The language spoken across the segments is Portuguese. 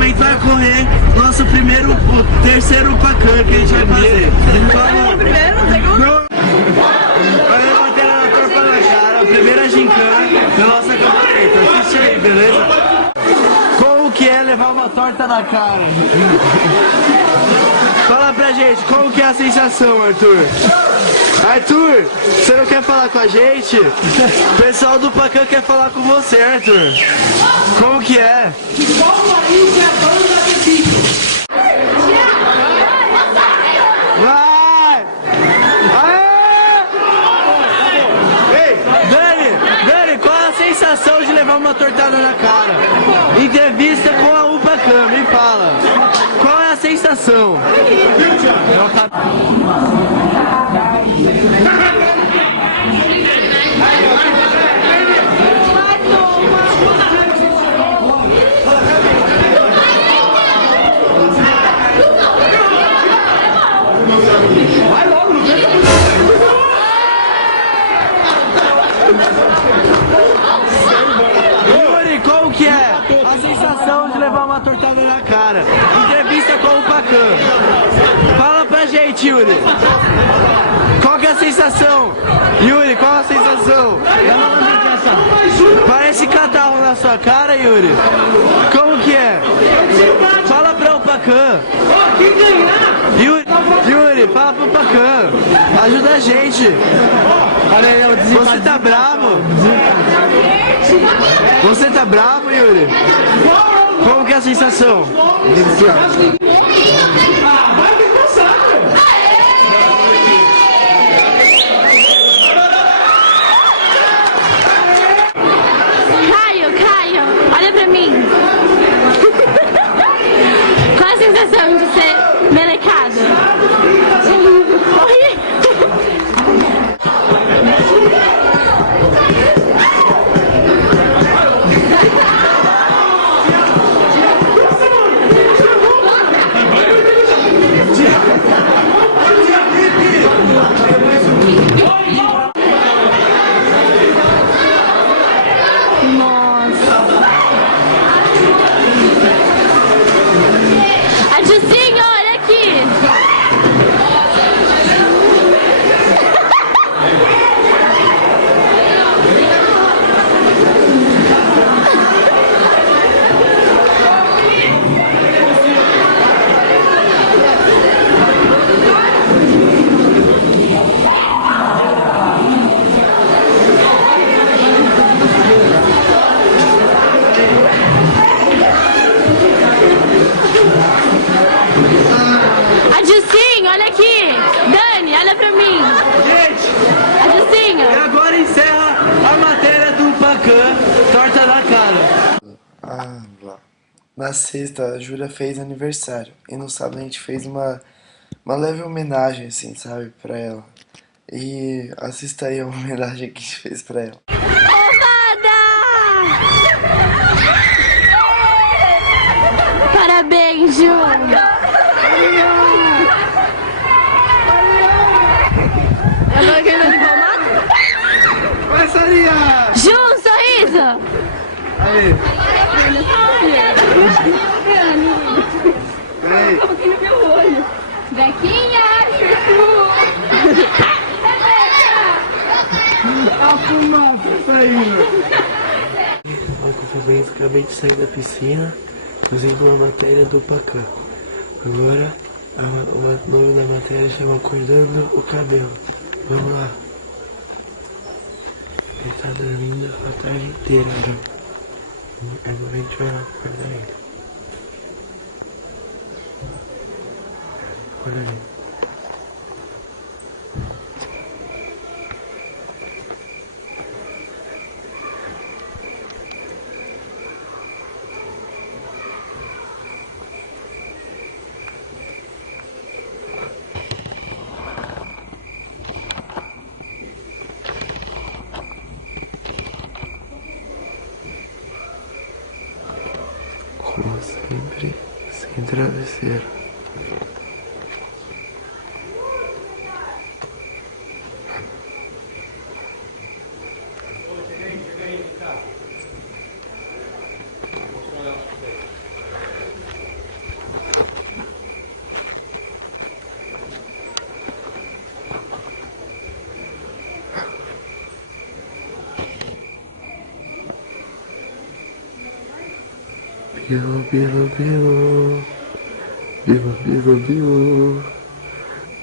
momento vai ocorrer nosso terceiro Pacan que a gente vai fazer. Vai bater na torpa na cara, a primeira gincana da nossa campaneta. Assiste aí, beleza? Como que é levar uma torta na cara? Fala pra gente, como que é a sensação, Arthur? Arthur, você não quer falar com a gente? O pessoal do Pacan quer falar com você, Arthur. Como que é? Vai! Ei, Dani, qual é a sensação de levar uma tortada na cara? Entrevista com a Pacan, me fala. Qual é a sensação? Yuri, como que é a sensação de levar uma tortada na cara? Entrevista com o Pacan. Fala pra gente, Yuri. Qual que é a sensação? Yuri, qual a sensação? Parece catarro na sua cara, Yuri. Como que é? Fala pra o Pacan. Yuri, fala pro Pacan. Ajuda a gente. Você tá bravo? Você tá bravo, Yuri? Como que é a sensação? Caio, olha pra mim. Qual é a sensação de ser melecado? Oi? Adilcinho, olha aqui! Adilcinho, olha aqui! Dani, olha pra mim! Gente! Adilcinho! E agora encerra a matéria do Pacan, torta na cara. Na sexta, a Júlia fez aniversário. E no sábado a gente fez uma leve homenagem, assim, sabe, pra ela. E assista aí a homenagem que a gente fez pra ela. Parabéns, Júlia! Agora quem vai limpar o Vai, Sarinha! Ju, um sorriso! Aí. Peraí. Bequinha! A fumaça saindo. Olha que eu bem, acabei de sair da piscina, fazendo uma matéria do Pacan. Agora, o nome da matéria chama Acordando o Cabelo. Vamos lá. Ele tá dormindo a tarde inteira já. Agora a gente vai lá acordar ele. Olha ali. Como sempre, sem travesseiro. Pilo, pilo, pilo. Pilo, pilo, pilo.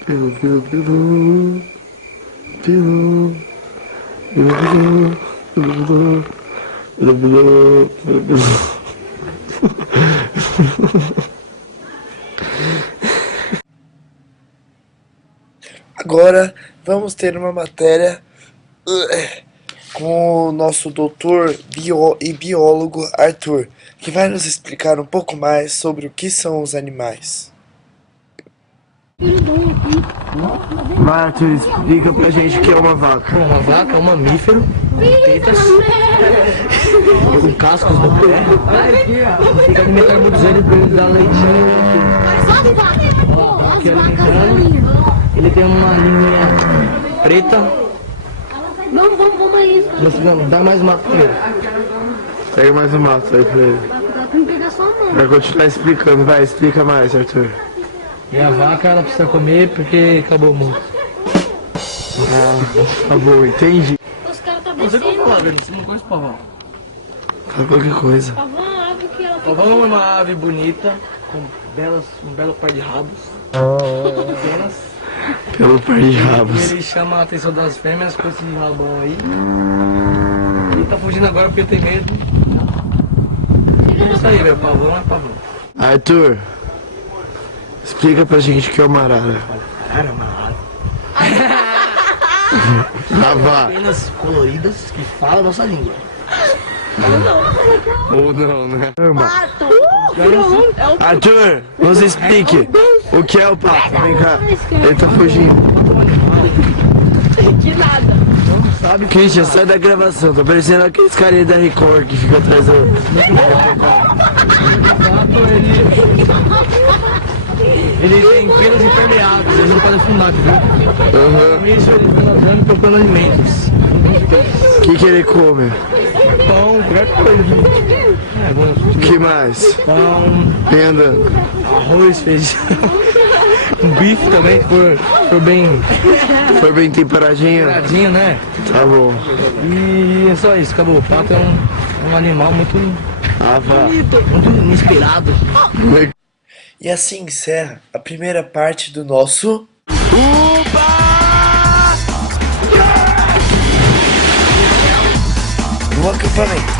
Pilo, pilo, pilo. Pilo. Pilo, pilo. Pilo, pilo. Pilo, pilo. Agora vamos ter uma matéria com o nosso doutor e biólogo Arthur, que vai nos explicar um pouco mais sobre o que são os animais. Vai, Arthur, explica pra gente o que é uma vaca. Bom, uma vaca é um mamífero, com tetas, com cascos no pé, fica alimentando muitos anos para ele dar leitinho. Aqui alimentando, ele tem uma linha preta. Vamos aí. Não, dá mais uma primeiro. Pega mais um mato aí pra ele. Vai continuar explicando, vai, explica mais, Arthur. E a vaca ela precisa comer porque acabou muito. Tá bom, entendi. Os caras tá Você descendo. como fala, você não conhece pavão? Fala qualquer coisa. Pavão é uma ave que ela fica... Pavão é uma ave bonita, com um belo par de rabos. Pequenas. Pelo par de E rabos. ele chama a atenção das fêmeas com esse rabão aí. Ele tá fugindo agora porque tem medo. É isso aí, velho. Pavão é pavão. Arthur, explica pra gente o que é uma arara. Cara, uma ave. Ah, vá. Penas coloridas que falam a nossa língua. Ou não, né? Normal. É o Arthur, nos explique o que é o pato. Vem cá, ele tá fugindo. que nada. Sabe que Christian, sai da gravação, tá parecendo aqueles carinha da Record que fica atrás do... ele tem penas impermeáveis, eles não podem fumar, entendeu? Aham. Com isso eles vão nadando e procurando alimentos. O que ele come? Pão, qualquer coisa. É bom. O que mais? Pão, Vem andando. arroz, feijão. Um bife também, se for bem Foi bem temperadinho? temperadinho, né? Tá bom. E é só isso, acabou. O pato é um animal muito, Ah, vá. muito inspirado. E assim encerra a primeira parte do nosso no acampamento.